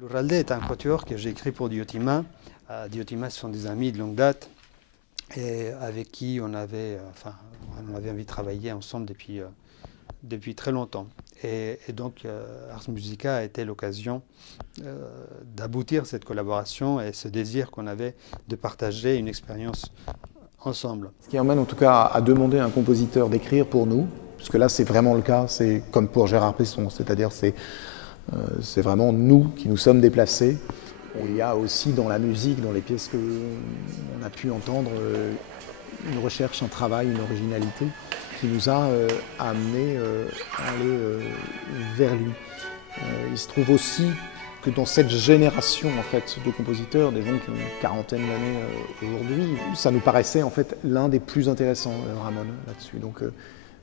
L'Uralde est un quatuor que j'ai écrit pour Diotima. Diotima, ce sont des amis de longue date et avec qui on avait envie de travailler ensemble depuis très longtemps. Et donc, Ars Musica a été l'occasion d'aboutir cette collaboration et ce désir qu'on avait de partager une expérience ensemble. Ce qui emmène en tout cas à demander à un compositeur d'écrire pour nous, puisque là c'est vraiment le cas, c'est comme pour Gérard Pesson, c'est-à-dire c'est vraiment nous qui nous sommes déplacés. Il y a aussi dans la musique, dans les pièces qu'on a pu entendre, une recherche, un travail, une originalité qui nous a amené à aller vers lui. Il se trouve aussi que dans cette génération en fait, de compositeurs, des gens qui ont une quarantaine d'années aujourd'hui, ça nous paraissait en fait l'un des plus intéressants, Ramon, là-dessus. Donc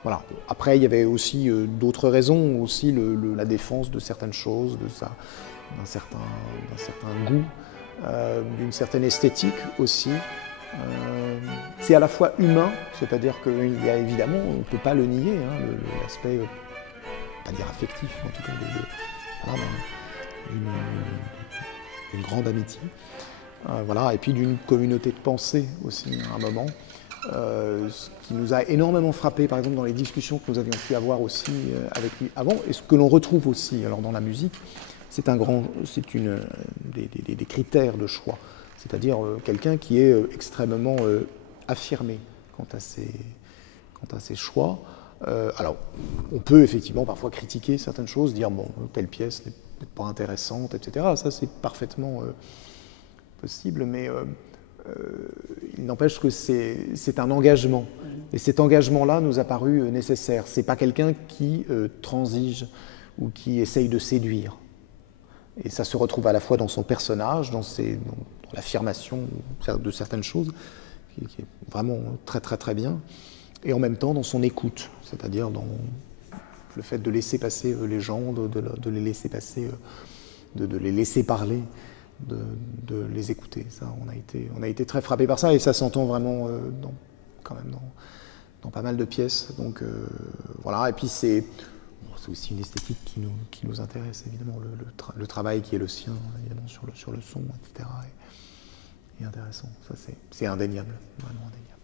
voilà. Après, il y avait aussi d'autres raisons, aussi la défense de certaines choses, d'un certain goût, d'une certaine esthétique aussi. C'est à la fois humain, c'est-à-dire qu'il y a évidemment, on ne peut pas le nier, hein, l'aspect, pas dire affectif, en tout cas, d'une grande amitié, voilà, et puis d'une communauté de pensée aussi à un moment, ce qui nous a énormément frappé, par exemple dans les discussions que nous avions pu avoir aussi avec lui avant, et ce que l'on retrouve aussi alors dans la musique, c'est des critères de choix, c'est-à-dire quelqu'un qui est extrêmement affirmé quant à ses choix. Alors, on peut effectivement parfois critiquer certaines choses, dire bon, telle pièce n'est pas intéressante, etc. Ça, c'est parfaitement possible, mais il n'empêche que c'est un engagement. Et cet engagement-là nous a paru nécessaire. C'est pas quelqu'un qui transige ou qui essaye de séduire. Et ça se retrouve à la fois dans son personnage, dans l'affirmation de certaines choses, qui est vraiment très très très bien, et en même temps dans son écoute, c'est-à-dire dans le fait de laisser passer les gens, de les laisser passer, de les laisser parler, de les écouter. Ça, on a été très frappés par ça, et ça s'entend vraiment quand même dans pas mal de pièces. Donc voilà, et puis c'est aussi une esthétique qui nous intéresse, évidemment, le travail qui est le sien, évidemment, sur le son, etc. est intéressant. Ça, c'est indéniable, vraiment indéniable.